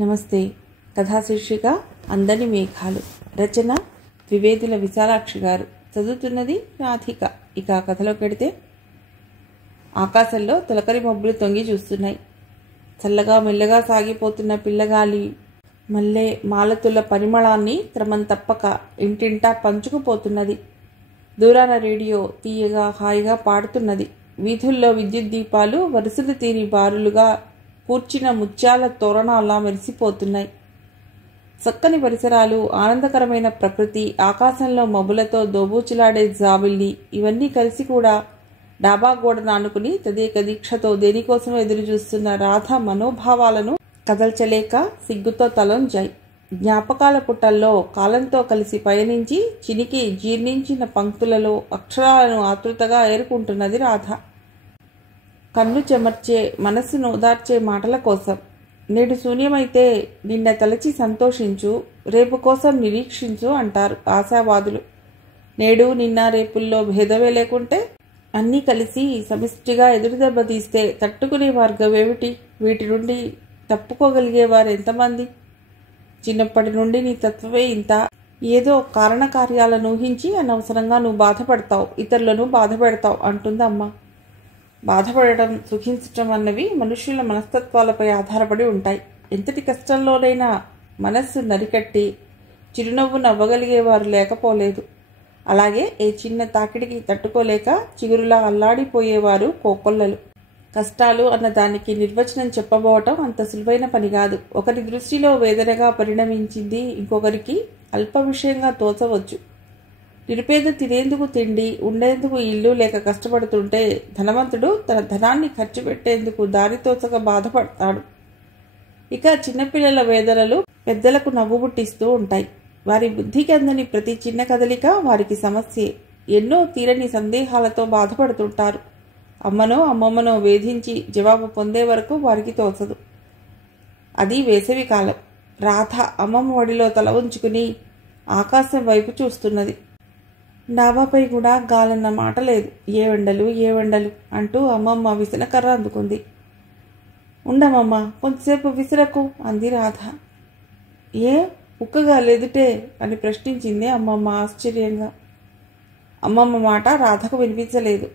నమస్తే. కథా శీర్షిక అందని మేఘాలు. రచన ద్వివేదుల విశాలాక్షి గారు. చదువుతున్నది రాధిక. ఇక కథలోకి వెడితే, ఆకాశంలో తొలకరి మబ్బులు తొంగి చూస్తున్నాయి. చల్లగా మెల్లగా సాగిపోతున్న పిల్లగాలి మల్లె మాలతుల పరిమళాన్ని క్రమం తప్పక ఇంటింటా పంచుకుపోతున్నది. దూరాన రేడియో తీయగా హాయిగా పాడుతున్నది. వీధుల్లో విద్యుత్ దీపాలు వరుసలు తీరి బారులుగా కూర్చిన ముత్యాల తోరణాల్లా మెరిసిపోతున్నాయి. చక్కని పరిసరాలు, ఆనందకరమైన ప్రకృతి, ఆకాశంలో మబ్బులతో దోబూచులాడే జాబిల్లి, ఇవన్నీ కలిసి కూడా డాబా గోడను ఆనుకుని తదేక దీక్షతో దేనికోసం ఎదురు చూస్తున్న రాధ మనోభావాలను కదల్చలేక సిగ్గుతో తలొంజాయి. జ్ఞాపకాల పుట్టల్లో కాలంతో కలిసి పయనించి చినికి జీర్ణించిన పంక్తులలో అక్షరాలను ఆతృతగా ఏరుకుంటున్నది రాధ. కన్ను చెమర్చే, మనస్సును ఓదార్చే మాటల కోసం. నేడు శూన్యమైతే నిన్న తలచి సంతోషించు, రేపు కోసం నిరీక్షించు అంటారు ఆశావాదులు. నేడు నిన్న రేపుల్లో భేదమే లేకుంటే అన్నీ కలిసి సమిష్టిగా ఎదురుదెబ్బ తీస్తే తట్టుకునే మార్గం ఏమిటి? వీటి నుండి తప్పుకోగలిగేవారు ఎంతమంది? చిన్నప్పటి నుండి నీ తత్వమే ఇంత. ఏదో కారణకార్యాలను ఊహించి అనవసరంగా నువ్వు బాధపడతావు, ఇతరులను బాధపెడతావు అంటుంది అమ్మ. బాధపడటం, సుఖించటం అన్నవి మనుషుల మనస్తత్వాలపై ఆధారపడి ఉంటాయి. ఎంతటి కష్టంలోనైనా మనస్సు నరికట్టి చిరునవ్వు నవ్వగలిగేవారు లేకపోలేదు. అలాగే ఏ చిన్న తాకిడికి తట్టుకోలేక చిగురులా అల్లాడిపోయేవారు కోకొల్లలు. కష్టాలు అన్న దానికి నిర్వచనం చెప్పబోవటం అంత సులువైన పని కాదు. ఒకరి దృష్టిలో వేదనగా పరిణమించింది ఇంకొకరికి అల్ప విషయంగా తోచవచ్చు. నిరుపేద తినేందుకు తిండి, ఉండేందుకు ఇల్లు లేక కష్టపడుతుంటే ధనవంతుడు తన ధనాన్ని ఖర్చు పెట్టేందుకు దారి తోచక బాధపడతాడు. ఇక చిన్నపిల్లల వేదనలు పెద్దలకు నవ్వు పుట్టిస్తూ ఉంటాయి. వారి బుద్ధికి అందని ప్రతి చిన్న కదలిక వారికి సమస్యే. ఎన్నో తీరని సందేహాలతో బాధపడుతుంటారు. అమ్మనో అమ్మమ్మనో వేధించి జవాబు పొందే వరకు వారికి తోచదు. అది వేసవి కాలం. రాధ అమ్మమ్మ ఒడిలో తల ఉంచుకుని ఆకాశం వైపు చూస్తున్నది. డాబాపై కూడా గాలన్న మాట లేదు. ఏ వెండలు అంటూ అమ్మమ్మ విసనకర్ర అందుకుంది. ఉండమమ్మ, కొంతసేపు విసిరకు అంది రాధ. ఏ ఉక్కగా లేదుటే అని ప్రశ్నించింది అమ్మమ్మ ఆశ్చర్యంగా. అమ్మమ్మ మాట రాధకు వినిపించలేదు.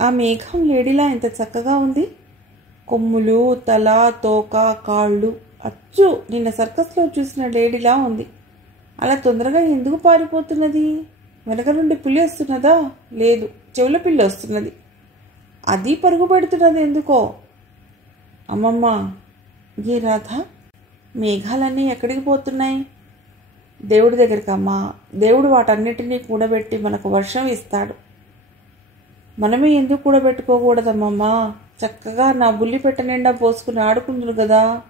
ఆ మేఘం లేడిలా ఎంత చక్కగా ఉంది. కొమ్ములు, తల, తోక, కాళ్ళు అచ్చు నిన్న సర్కస్లో చూసిన లేడిలా ఉంది. అలా తొందరగా ఎందుకు పారిపోతున్నది? వెనక నుండి పులి వస్తున్నదా? లేదు, చెవుల పిల్లి వస్తున్నది. అది పరుగు పెడుతున్నది ఎందుకో. అమ్మమ్మ, ఏ రాధ, మేఘాలన్నీ ఎక్కడికి పోతున్నాయి? దేవుడి దగ్గరికి అమ్మా. దేవుడు వాటన్నిటినీ కూడబెట్టి మనకు వర్షం ఇస్తాడు. మనమే ఎందుకు కూడబెట్టుకోకూడదమ్మమ్మా? చక్కగా నా బుల్లి పెట్ట నిండా పోసుకుని ఆడుకుంటును కదా.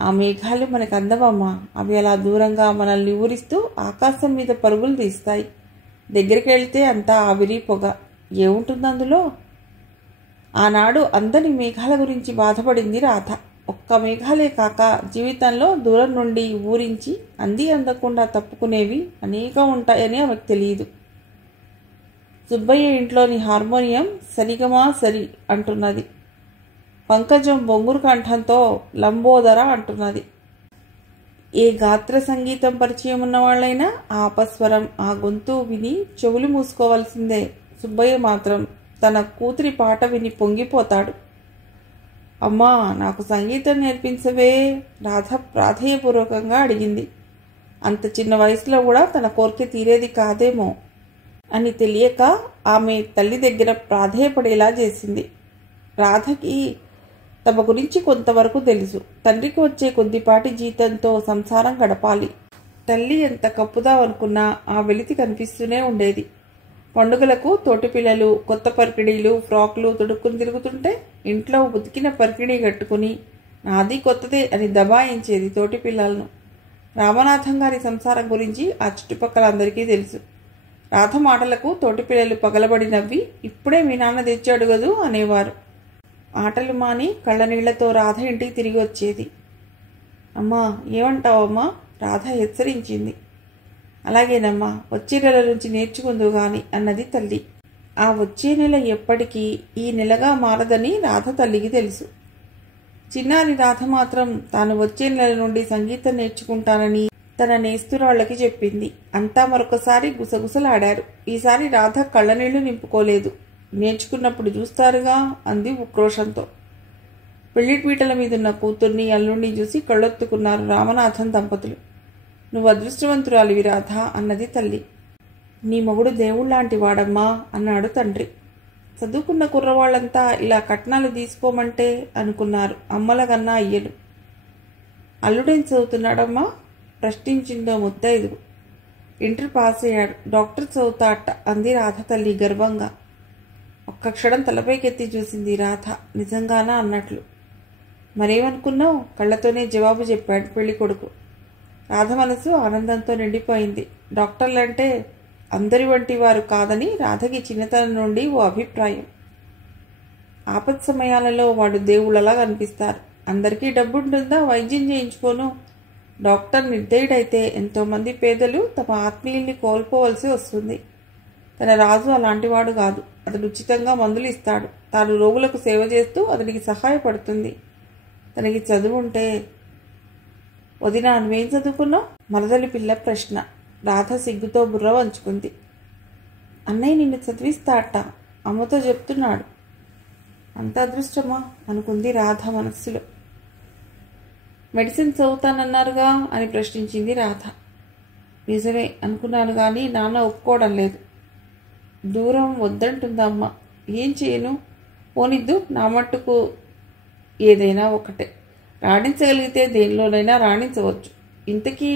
ఆ మేఘాలు మనకు అందవమ్మా. అవి అలా దూరంగా మనల్ని ఊరిస్తూ ఆకాశం మీద పరుగులు తీస్తాయి. దగ్గరికి వెళ్తే అంతా ఆవిరి పొగ. ఏముంటుంది అందులో? ఆనాడు అందని మేఘాల గురించి బాధపడింది రాధ. ఒక్క మేఘాలే కాక జీవితంలో దూరం నుండి ఊరించి అంది అందకుండా తప్పుకునేవి అనేకం ఉంటాయని ఆమెకు తెలియదు. సుబ్బయ్య ఇంట్లోని హార్మోనియం సరిగమా సరి అంటున్నది. పంకజం బొంగురు కంఠంతో లంబోదర అంటున్నది. ఏ గాత్ర సంగీతం పరిచయం ఉన్నవాళ్ళైనా ఆ అపస్వరం, ఆ గొంతు విని చెవులు మూసుకోవాల్సిందే. సుబ్బయ్య మాత్రం తన కూతురి పాట విని పొంగిపోతాడు. అమ్మా, నాకు సంగీతం నేర్పించవే, రాధ ప్రాధేయపూర్వకంగా అడిగింది. అంత చిన్న వయసులో కూడా తన కోరిక తీరేది కాదేమో అని తెలియక ఆమె తల్లి దగ్గర ప్రాధేయపడేలా చేసింది. రాధకి తమ గురించి కొంతవరకు తెలుసు. తండ్రికి వచ్చే కొద్దిపాటి జీతంతో సంసారం గడపాలి. తల్లి ఎంత కప్పుదామనుకున్నా ఆ వెలితి కనిపిస్తూనే ఉండేది. పండుగలకు తోటి పిల్లలు కొత్త పరికిడీలు, ఫ్రాకులు తొడుక్కుని తిరుగుతుంటే ఇంట్లో ఉతికిన పరికిడీ కట్టుకుని నాది కొత్తదే అని దబాయించేది తోటి పిల్లలను. రామనాథం గారి సంసారం గురించి ఆ చుట్టుపక్కల అందరికీ తెలుసు. రాధ మాటలకు తోటి పిల్లలు పగలబడి నవ్వి, ఇప్పుడే మీ నాన్న తెచ్చాడు గదు అనేవారు. ఆటలు మాని కళ్ళనీళ్లతో రాధ ఇంటికి తిరిగి వచ్చేది. అమ్మా, ఏమంటావమ్మా? రాధ హెచ్చరించింది. అలాగేనమ్మా, వచ్చే నెల నుంచి నేర్చుకుందువు గాని అన్నది తల్లి. ఆ వచ్చే నెల ఎప్పటికీ ఈ నెలగా మారదని రాధ తల్లికి తెలుసు. చిన్నారి రాధ మాత్రం తాను వచ్చే నెల నుండి సంగీతం నేర్చుకుంటానని తన నేస్తురాళ్ళకి చెప్పింది. అంతా మరొకసారి గుసగుసలాడారు. ఈసారి రాధ కళ్ళనీళ్లు నింపుకోలేదు. నేర్చుకున్నప్పుడు చూస్తారుగా అంది ఉక్రోషంతో. పెళ్లిపీటల మీదున్న కూతుర్ని అల్లుణ్ణి చూసి కళ్ళొత్తుకున్నారు రామనాథన్ దంపతులు. నువ్వు అదృష్టవంతురాలివి రాధ అన్నది తల్లి. నీ మొగుడు దేవుళ్లాంటి వాడమ్మా అన్నాడు తండ్రి. చదువుకున్న కుర్రవాళ్లంతా ఇలా కట్నాలు తీసుకోమంటే అనుకున్నారు అమ్మల కన్నా అయ్యడు. అల్లుడేం చదువుతున్నాడమ్మా ప్రశ్నించిందో ముత్తైదు. ఇంటర్ పాస్ అయ్యాడు, డాక్టర్ చదువుతాట అంది రాధ తల్లి గర్వంగా. ఒక్క క్షణం తలపైకెత్తి చూసింది రాధ, నిజంగానా అన్నట్లు. మరేమనుకున్నావు కళ్ళతోనే జవాబు చెప్పాడు పెళ్లి కొడుకు. రాధ మనసు ఆనందంతో నిండిపోయింది. డాక్టర్లంటే అందరి వంటి వారు కాదని రాధకి చిన్నతనం నుండి ఓ అభిప్రాయం. ఆపత్ సమయాలలో వాడు దేవుళ్ళలా కనిపిస్తారు. అందరికీ డబ్బుంటుందా వైద్యం చేయించుకోను. డాక్టర్ నిర్దయుడైతే ఎంతోమంది పేదలు తమ ఆత్మీయుల్ని కోల్పోవలసి వస్తుంది. తన రాజు అలాంటివాడు కాదు. అతడు ఉచితంగా మందులు ఇస్తాడు. తాను రోగులకు సేవ చేస్తూ అతనికి సహాయపడుతుంది. తనకి చదువుంటే. వదినా నువ్వేం చదువుకున్నావు? మరదలి పిల్ల ప్రశ్న. రాధ సిగ్గుతో బుర్ర వంచుకుంది. అన్నయ్య నిన్ను చదివిస్తాట, అమ్మతో చెప్తున్నాడు. అంత అదృష్టమా అనుకుంది రాధ మనస్సులో. మెడిసిన్ చదువుతానన్నారుగా అని ప్రశ్నించింది రాధ. నిజమే అనుకున్నాను కానీ నాన్న ఒప్పుకోవడం లేదు. దూరం వద్దంటుందమ్మ. ఏం చేయను? పోనిద్దు, నా మట్టుకు ఏదైనా ఒకటే. రాణించగలిగితే దేనిలోనైనా రాణించవచ్చు. ఇంతకీ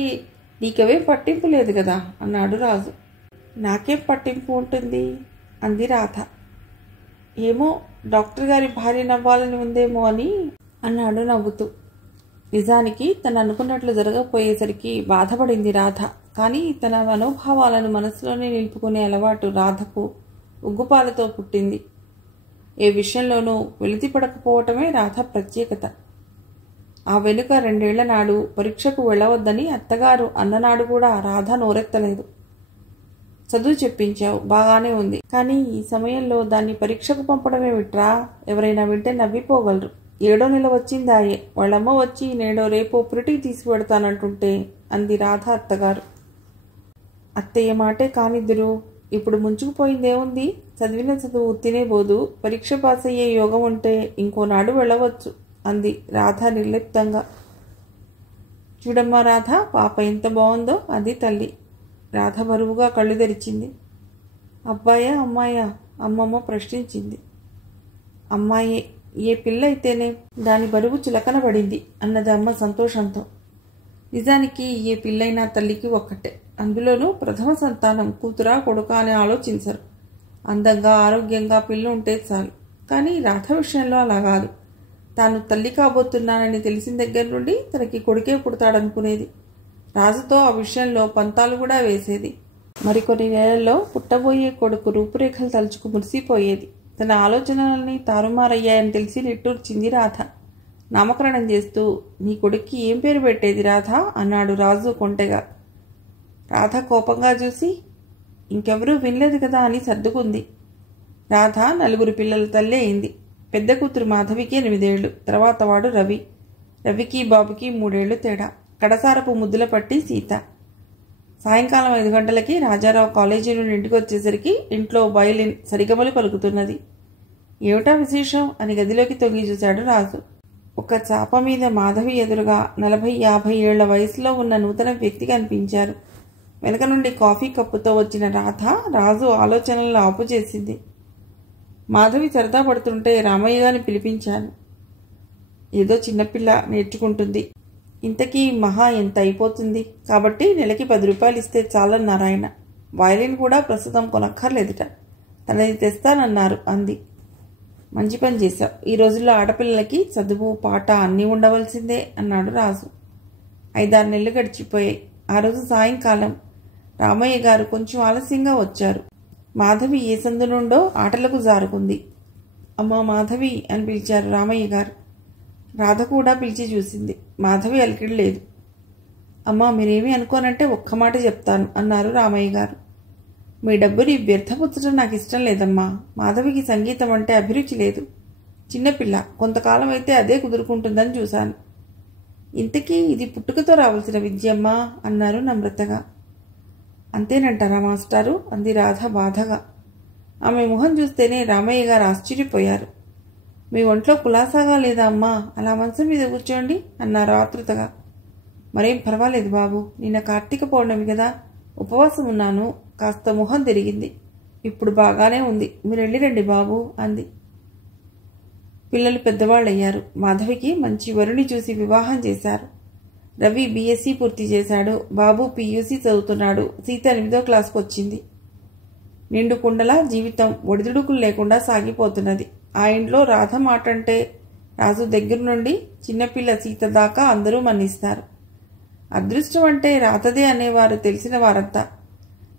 నీకవే పట్టింపు లేదు కదా అన్నాడు రాజు. నాకేం పట్టింపు ఉంటుంది అంది రాధ. ఏమో డాక్టర్ గారి భార్య నవ్వాలని ఉందేమో అని అన్నాడు నవ్వుతూ. నిజానికి తను అనుకున్నట్లు జరగకపోయేసరికి బాధపడింది రాధ. కానీ తన మనోభావాలను మనసులోనే నిలుపుకునే అలవాటు రాధకు ఉగ్గుపాలతో పుట్టింది. ఏ విషయంలోనూ వెలితిపడకపోవటమే రాధ ప్రత్యేకత. ఆ వెనుక 2 ఏళ్ల నాడు పరీక్షకు వెళ్ళవద్దని అత్తగారు అన్ననాడు కూడా రాధ నోరెత్తలేదు. చదువు చెప్పించావు, బాగానే ఉంది. కానీ ఈ సమయంలో దాన్ని పరీక్షకు పంపడమే విట్రా. ఎవరైనా వింటే నవ్విపోగలరు. 7వ నెల వచ్చిందాయే. వాళ్ళమ్మ వచ్చి నేడో రేపో పురిటికి తీసుకువెడతానంటుంటే అంది రాధ అత్తగారు. అత్తయ్య మాటే కానిద్దురు. ఇప్పుడు ముంచుకుపోయిందేముంది? చదివిన చదువు తినేబోదు. పరీక్ష పాస్ అయ్యే యోగం ఉంటే ఇంకోనాడు వెళ్ళవచ్చు అంది రాధ నిర్లిప్తంగా. చూడమ్మా రాధ, పాప ఎంత బాగుందో అంది తల్లి. రాధ బరువుగా కళ్ళు తెరిచింది. అబ్బాయా అమ్మాయా? అమ్మమ్మ ప్రశ్నించింది. అమ్మాయే. ఏ పిల్ల అయితేనే దాని బరువు చులకన పడింది అన్నది అమ్మ సంతోషంతో. నిజానికి ఏ పిల్లైనా తల్లికి ఒక్కటే. అందులోనూ ప్రథమ సంతానం కూతురా కొడుకా అని ఆలోచించరు. అందంగా ఆరోగ్యంగా పిల్ల ఉంటే చాలు. కానీ రాధ విషయంలో అలా కాదు. తాను తల్లి కాబోతున్నానని తెలిసిన దగ్గర నుండి తనకి కొడుకే పుడతాడనుకునేది. రాజుతో ఆ విషయంలో పంతాలు కూడా వేసేది. మరికొన్ని నెలల్లో పుట్టబోయే కొడుకు రూపురేఖలు తలుచుకు మురిసిపోయేది. తన ఆలోచనల్ని తారుమారయ్యాయని తెలిసి నిట్టూర్చింది రాధ. నామకరణం చేస్తూ, నీ కొడుక్కి ఏం పేరు పెట్టేది రాధ అన్నాడు రాజు కొంటెగా. రాధ కోపంగా చూసి, ఇంకెవరూ వినలేదు కదా అని సర్దుకుంది. రాధ 4 పిల్లల తల్లి అయింది. పెద్ద కూతురు మాధవికి 8 ఏళ్లు. తర్వాత వాడు రవి. రవికి బాబుకి 3 ఏళ్లు తేడా. కడసారపు ముద్దుల పట్టి సీత. సాయంకాలం 5 గంటలకి రాజారావు కాలేజీ నుండి ఇంటికి వచ్చేసరికి ఇంట్లో వయలిన్ సరిగమలు పలుకుతున్నది. ఏమిటా విశేషం అని గదిలోకి తొంగి చూశాడు రాజు. ఒక చాప మీద మాధవి ఎదురుగా 40-50 ఏళ్ల వయసులో ఉన్న నూతన వ్యక్తి కనిపించారు. వెనక నుండి కాఫీ కప్పుతో వచ్చిన రాధ రాజు ఆలోచనలను ఆపు చేసింది. మాధవి సరదా పడుతుంటే రామయ్య గారిని పిలిపించాను. ఏదో చిన్నపిల్ల నేర్చుకుంటుంది. ఇంతకీ మహా ఎంత అయిపోతుంది కాబట్టి నెలకి 10 రూపాయలు ఇస్తే చాలన్నారు ఆయన. వయలిన్ కూడా ప్రస్తుతం కొనక్కర్లేదుట. తనది తెస్తానన్నారు అంది. మంచి పని చేశావు. ఈ రోజుల్లో ఆడపిల్లలకి చదువు పాట అన్నీ ఉండవలసిందే అన్నాడు రాజు. 5-6 నెలలు గడిచిపోయాయి. ఆ రోజు సాయంకాలం రామయ్య గారు కొంచెం ఆలస్యంగా వచ్చారు. మాధవి ఏ సందు నుండో ఆటలకు జారుకుంది. అమ్మా మాధవి అని పిలిచారు రామయ్య గారు. రాధ కూడా పిలిచి చూసింది. మాధవి అలికిడి లేదు. అమ్మా మీరేమీ అనుకోనంటే ఒక్క మాట చెప్తాను అన్నారు రామయ్య గారు. మీ డబ్బుని వ్యర్థపుచ్చడం నాకు ఇష్టం లేదమ్మా. మాధవికి సంగీతం అంటే అభిరుచి లేదు. చిన్నపిల్ల, కొంతకాలం అయితే అదే కుదురుకుంటుందని చూశాను. ఇంతకీ ఇది పుట్టుకతో రావాల్సిన విద్యమ్మా అన్నారు నమ్రతగా. అంతేనంటారా మాస్టారు అంది రాధ బాధగా. ఆమె ముఖం చూస్తేనే రామయ్య గారు ఆశ్చర్యపోయారు. మీ ఒంట్లో కులాసాగా లేదా అమ్మా, అలా మంచం మీద కూర్చోండి అన్నారు ఆతృతగా. మరేం పర్వాలేదు బాబు, నిన్న కార్తీక పౌర్ణమి కదా, ఉపవాసం ఉన్నాను, కాస్త ముఖం తిరిగింది, ఇప్పుడు బాగానే ఉంది, మీరు వెళ్ళిరండి బాబు అంది. పిల్లలు పెద్దవాళ్ళయ్యారు. మాధవికి మంచి వరుని చూసి వివాహం చేశారు. రవి బీఎస్సీ పూర్తి చేశాడు, బాబు పీయూసీ చదువుతున్నాడు, సీత 8వ క్లాస్కు వచ్చింది. నిండు కుండలా జీవితం ఒడిదుడుకులు లేకుండా సాగిపోతున్నది. ఆ ఇంట్లో రాధ మాట అంటే రాజు దగ్గర నుండి చిన్నపిల్ల సీత దాకా అందరూ మన్నిస్తారు. అదృష్టం అంటే రాధదే అనేవారు తెలిసిన వారంతా.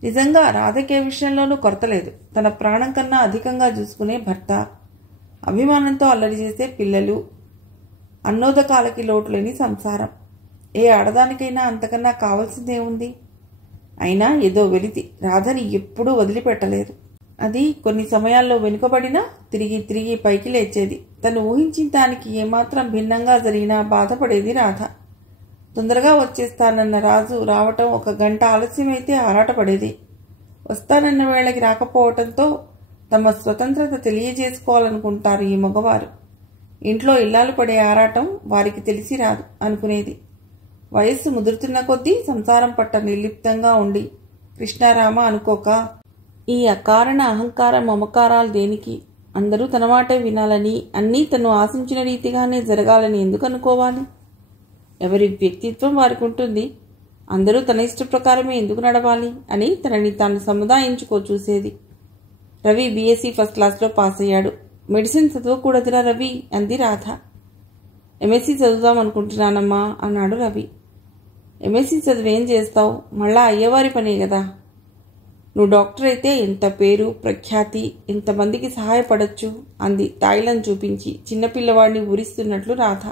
నిజంగా రాధకే విషయంలోనూ కొరత లేదు. తన ప్రాణం కన్నా అధికంగా చూసుకునే భర్త, అభిమానంతో అల్లరి చేసే పిల్లలు, అన్నోదకాలకి లోటులేని సంసారం. ఏ ఆడదానికైనా అంతకన్నా కావాల్సిందేముంది? అయినా ఏదో వెలితి రాధని ఎప్పుడూ వదిలిపెట్టలేదు. అది కొన్ని సమయాల్లో వెనుకబడినా తిరిగి తిరిగి పైకి లేచేది. తను ఊహించిన దానికి ఏమాత్రం భిన్నంగా జరిగినా బాధపడేది రాధ. తొందరగా వచ్చేస్తానన్న రాజు రావటం 1 గంట ఆలస్యమైతే ఆరాటపడేది. వస్తానన్న వేళకి రాకపోవటంతో తమ స్వతంత్రత తెలియజేసుకోవాలనుకుంటారు ఈ మగవారు. ఇంట్లో ఇల్లాలు పడే ఆరాటం వారికి తెలిసి రాదు అనుకునేది. వయస్సు ముదురుతున్న కొద్దీ సంసారం పట్ల నిర్లిప్తంగా ఉండి కృష్ణారామ అనుకోక ఈ అకారణ అహంకార మమకారాలు దేనికి? అందరూ తన మాటే వినాలని, అన్నీ తను ఆశించిన రీతిగానే జరగాలని ఎందుకు అనుకోవాలి? ఎవరి వ్యక్తిత్వం వారికి ఉంటుంది. అందరూ తన ఇష్ట ప్రకారమే ఎందుకు నడవాలి అని తనని తాను సముదాయించుకో చూసేది. రవి బీఎస్సీ ఫస్ట్ క్లాస్లో పాస్ అయ్యాడు. మెడిసిన్ చదవకూడదురా రవి అంది రాధ. ఎంఎస్సీ చదువుదాం అనుకుంటున్నానమ్మా అన్నాడు రవి. ఎంఎస్సీ చదివి ఏం చేస్తావు? మళ్ళా అయ్యేవారి పనే కదా. నువ్వు డాక్టర్ అయితే ఎంత పేరు ప్రఖ్యాతి, ఎంతమందికి సహాయపడచ్చు అంది తాయిలను చూపించి చిన్నపిల్లవాడిని ఊరిస్తున్నట్లు రాధ.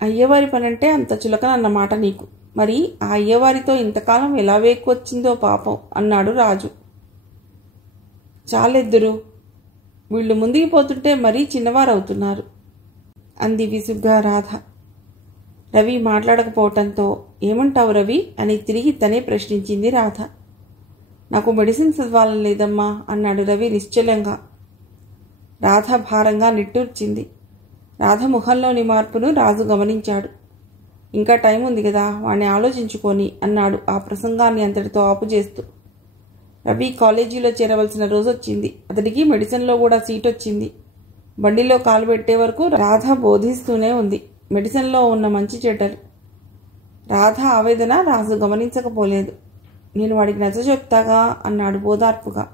అయ్యవారి పనంటే అంత చులకనన్నమాట నీకు. మరి ఆ అయ్యవారితో ఇంతకాలం ఎలా వేక్కువచ్చిందో పాపం అన్నాడు రాజు. చాలెద్దురు, వీళ్ళు ముందుకు పోతుంటే మరీ చిన్నవారవుతున్నారు అంది విసుగ్గా రాధ. రవి మాట్లాడకపోవటంతో ఏమంటావు రవి అని తిరిగి తనే ప్రశ్నించింది రాధ. నాకు మెడిసిన్ చదవాలని లేదమ్మా అన్నాడు రవి నిశ్చలంగా. రాధ భారంగా నిట్టూర్చింది. రాధ ముఖంలోని మార్పును రాజు గమనించాడు. ఇంకా టైం ఉంది కదా, వాణ్ణి ఆలోచించుకొని అన్నాడు ఆ ప్రసంగాన్ని అంతటితో ఆపు చేస్తూ. రవి కాలేజీలో చేరవలసిన రోజు వచ్చింది. అతడికి మెడిసిన్లో కూడా సీట్ వచ్చింది. బండిలో కాలు పెట్టే వరకు రాధ బోధిస్తూనే ఉంది మెడిసిన్లో ఉన్న మంచి చెడ్డలు. రాధ ఆవేదన రాజు గమనించకపోలేదు. నేను వాడికి నచ్చ చెప్తాగా అన్నాడు బోధార్పుగా.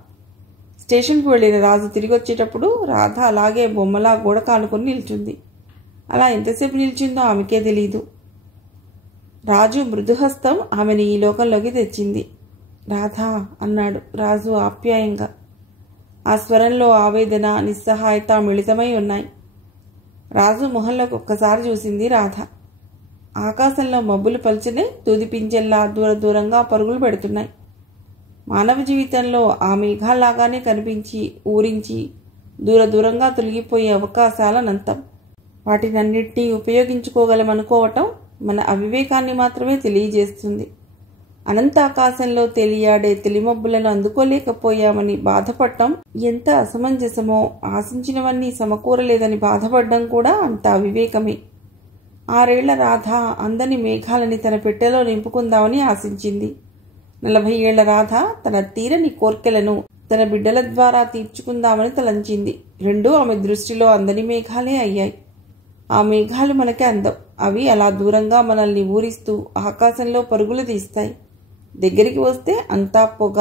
స్టేషన్కు వెళ్ళిన రాజు తిరిగి వచ్చేటప్పుడు రాధ అలాగే బొమ్మలా గోడ కానుకొని నిల్చుంది. అలా ఎంతసేపు నిల్చుందో ఆమెకే తెలీదు. రాజు మృదుహస్తం ఆమెను ఈ లోకంలోకి తెచ్చింది. రాధా అన్నాడు రాజు ఆప్యాయంగా. ఆ స్వరంలో ఆవేదన నిస్సహాయత మిళితమై ఉన్నాయి. రాజు మొహంలోకి ఒక్కసారి చూసింది రాధ. ఆకాశంలో మబ్బులు పలిచినే దూదిపించెల్లా దూర దూరంగా పరుగులు పెడుతున్నాయి. మానవ జీవితంలో ఆ మేఘాల్లాగానే కనిపించి ఊరించి దూర దూరంగా తొలగిపోయే అవకాశాలనంతం. వాటినన్నింటినీ ఉపయోగించుకోగలమనుకోవటం మన అవివేకాన్ని మాత్రమే తెలియజేస్తుంది. అనంత ఆకాశంలో తెలియాడే తెలిమబ్బులను అందుకోలేకపోయామని బాధపడటం ఎంత అసమంజసమో, ఆశించినవన్నీ సమకూరలేదని బాధపడడం కూడా అంత అవివేకమే. 6 ఏళ్ల రాధ అందని మేఘాలని తన పెట్టెలో నింపుకుందామని ఆశించింది. 40 ఏళ్ల రాధ తన తీరని కోర్కెలను తన బిడ్డల ద్వారా తీర్చుకుందామని తలంచింది. రెండూ ఆమె దృష్టిలో అందని మేఘాలే అయ్యాయి. ఆ మేఘాలు మనకే అందం. అవి అలా దూరంగా మనల్ని ఊరిస్తూ ఆకాశంలో పరుగులు తీస్తాయి. దగ్గరికి వస్తే అంతా పొగ,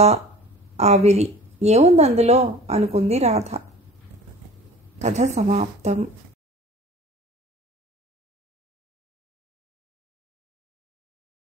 ఆవిరి. ఏముంది అందులో అనుకుంది రాధ. కథ సమాప్తం.